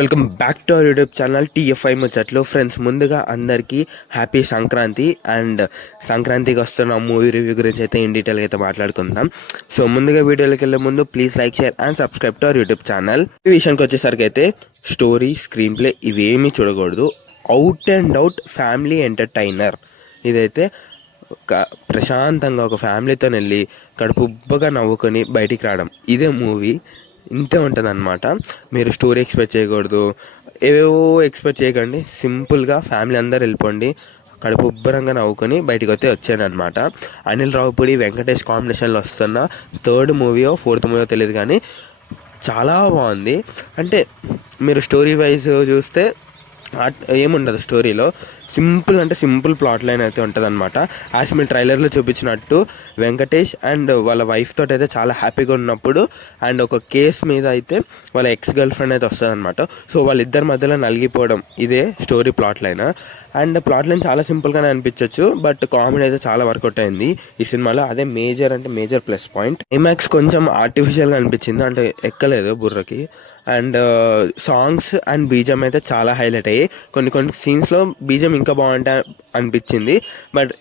Welcome back to our YouTube channel TFI ముచ్చట్లు. Friends, ముందుగా అందరికీ హ్యాపీ సంక్రాంతి. అండ్ సంక్రాంతికి వస్తున్న మూవీ రివ్యూ గురించి అయితే ఇన్ డీటెయిల్గా అయితే మాట్లాడుకుందాం. సో ముందుగా వీడియోలోకి వెళ్ళే ముందు please like, share and subscribe to our YouTube channel. ఈ విషయానికి వచ్చేసరికి అయితే స్టోరీ, స్క్రీన్ ప్లే ఇవేమీ చూడకూడదు. Out and out family entertainer. ఇదైతే ప్రశాంతంగా ఒక ఫ్యామిలీతో వెళ్ళి కడుపుబ్బగా నవ్వుకొని బయటికి రావడం, ఇదే మూవీ. ఇంతే ఉంటుంది అనమాట. మీరు స్టోరీ ఎక్స్పెక్ట్ చేయకూడదు, ఏవేవో ఎక్స్పెక్ట్ చేయకండి. సింపుల్గా ఫ్యామిలీ అందరు వెళ్ళిపోండి, కడుపు ఉబ్బరంగా నవ్వుకొని బయటకు వస్తే వచ్చాను అనమాట. అనిల్ రావుపూడి, వెంకటేష్ కాంబినేషన్లో వస్తున్న థర్డ్ మూవీయో ఫోర్త్ మూవీయో తెలియదు, కానీ చాలా బాగుంది. అంటే మీరు స్టోరీ వైజ్ చూస్తే ఏముండదు స్టోరీలో. సింపుల్ అంటే సింపుల్ ప్లాట్ లైన్ అయితే ఉంటుంది అనమాట. యాజ్ మీరు ట్రైలర్లో చూపించినట్టు వెంకటేష్ అండ్ వాళ్ళ వైఫ్ తోటి అయితే చాలా హ్యాపీగా ఉన్నప్పుడు అండ్ ఒక కేస్ మీద అయితే వాళ్ళ ఎక్స్ గర్ల్ ఫ్రెండ్ అయితే వస్తుంది అనమాట. సో వాళ్ళిద్దరి మధ్యలో నలిగిపోవడం, ఇదే story plot line. And plot line చాలా సింపుల్గానే అనిపించవచ్చు, బట్ కామెడీ అయితే చాలా వర్కౌట్ అయింది ఈ సినిమాలో. అదే మేజర్ ప్లస్ పాయింట్. క్లైమాక్స్ కొంచెం ఆర్టిఫిషియల్గా అనిపించింది, అంటే ఎక్కలేదు బుర్రకి. అండ్ సాంగ్స్ అండ్ బీజం అయితే చాలా హైలైట్ అయ్యాయి. కొన్ని సీన్స్లో బీజం ఇంకా బాగుంటాయి అనిపించింది, బట్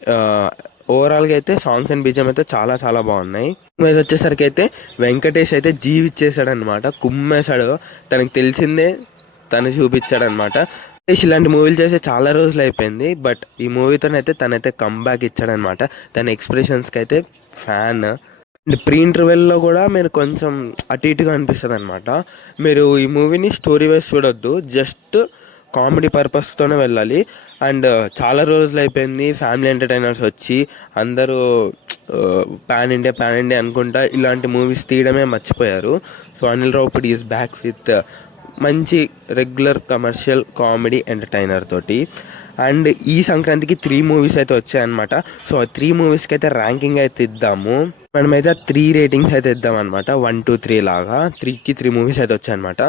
ఓవరాల్గా అయితే సాంగ్స్ అండ్ బీజం అయితే చాలా చాలా బాగున్నాయి. మూవీస్ వచ్చేసరికి అయితే వెంకటేష్ అయితే జీవిచ్చేసాడు అనమాట, కుమ్మేశాడు. తనకు తెలిసిందే తను చూపించాడు అనమాట. ఇలాంటి మూవీలు చేసి చాలా రోజులు అయిపోయింది, బట్ ఈ మూవీతోనైతే తనైతే కంబ్యాక్ ఇచ్చాడనమాట. తన ఎక్స్ప్రెషన్స్కి అయితే ఫ్యాన్. అండ్ ప్రీ ఇంటర్వెల్లో కూడా మీరు కొంచెం అటు ఇటుగా అనిపిస్తుంది అనమాట. మీరు ఈ మూవీని స్టోరీ వైజ్ చూడొద్దు, జస్ట్ కామెడీ పర్పస్తోనే వెళ్ళాలి. అండ్ చాలా రోజులు అయిపోయింది ఫ్యామిలీ ఎంటర్టైనర్స్ వచ్చి అందరూ పాన్ ఇండియా అనుకుంటా ఇలాంటి మూవీస్ తీయడమే మర్చిపోయారు. So Anil Ravipudi is back with మంచి రెగ్యులర్ కమర్షియల్ కామెడీ ఎంటర్టైనర్ తోటి. అండ్ ఈ సంక్రాంతికి 3 మూవీస్ అయితే వచ్చాయన్నమాట. సో ఆ 3 మూవీస్కి అయితే ర్యాంకింగ్ అయితే ఇద్దాము. మనమైతే 3 రేటింగ్స్ అయితే ఇద్దాం అనమాట, 1, 2, 3 లాగా. 3కి 3 మూవీస్ అయితే వచ్చాయన్నమాట.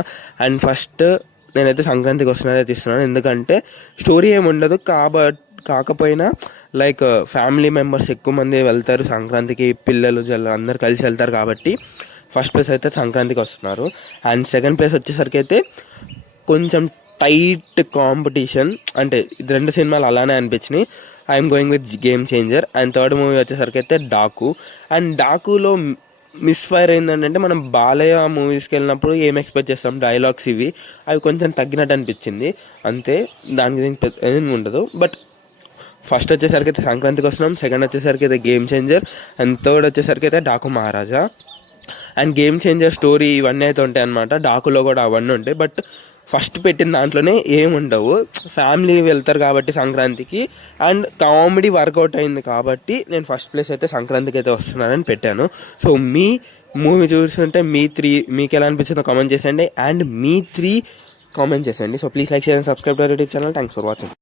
అండ్ ఫస్ట్ నేనైతే సంక్రాంతికి వస్తున్నది ఇస్తున్నాను, ఎందుకంటే స్టోరీ ఏమి ఉండదు కాకపోయినా లైక్ ఫ్యామిలీ మెంబర్స్ ఎక్కువ మంది వెళ్తారు సంక్రాంతికి, పిల్లలు అందరు కలిసి వెళ్తారు కాబట్టి ఫస్ట్ ప్లేస్ అయితే సంక్రాంతికి వస్తున్నారు. అండ్ సెకండ్ ప్లేస్ వచ్చేసరికి అయితే కొంచెం టైట్ కాంపిటీషన్, అంటే 2 సినిమాలు అలానే అనిపించినాయి. I'm going with game changer. And third movie వచ్చేసరికి అయితే డాకు. అండ్ డాకులో మిస్ఫైర్ అయిందంటే మనం బాలయ్య మూవీస్కి వెళ్ళినప్పుడు ఏం ఎక్స్పెక్ట్ చేస్తాం, డైలాగ్స్ ఇవి అవి కొంచెం తగ్గినట్టు అనిపించింది అంతే, దాని గురించి ఏం ఉండదు. బట్ ఫస్ట్ వచ్చేసరికి అయితే సంక్రాంతికి వస్తున్నాం, సెకండ్ వచ్చేసరికి అయితే గేమ్ చేంజర్, అండ్ థర్డ్ వచ్చేసరికి అయితే డాకు మహారాజా. అండ్ గేమ్ చేంజర్ స్టోరీ ఇవన్నీ అయితే ఉంటాయి అనమాట, డాకులో కూడా అవన్నీ ఉంటాయి. బట్ ఫస్ట్ పెట్టిన దాంట్లోనే ఏముండవు, ఫ్యామిలీ వెళ్తారు కాబట్టి సంక్రాంతికి. అండ్ కామెడీ వర్కౌట్ అయింది కాబట్టి నేను ఫస్ట్ ప్లేస్ అయితే సంక్రాంతికి అయితే వస్తున్నానని పెట్టాను. సో మీ మూవీ చూస్తుంటే మీకు ఎలా అనిపించిందో కామెంట్ చేసేయండి, అండ్ మీ 3 కామెంట్ చేసేయండి. So please like, share and subscribe to our YouTube channel. Thanks for watching.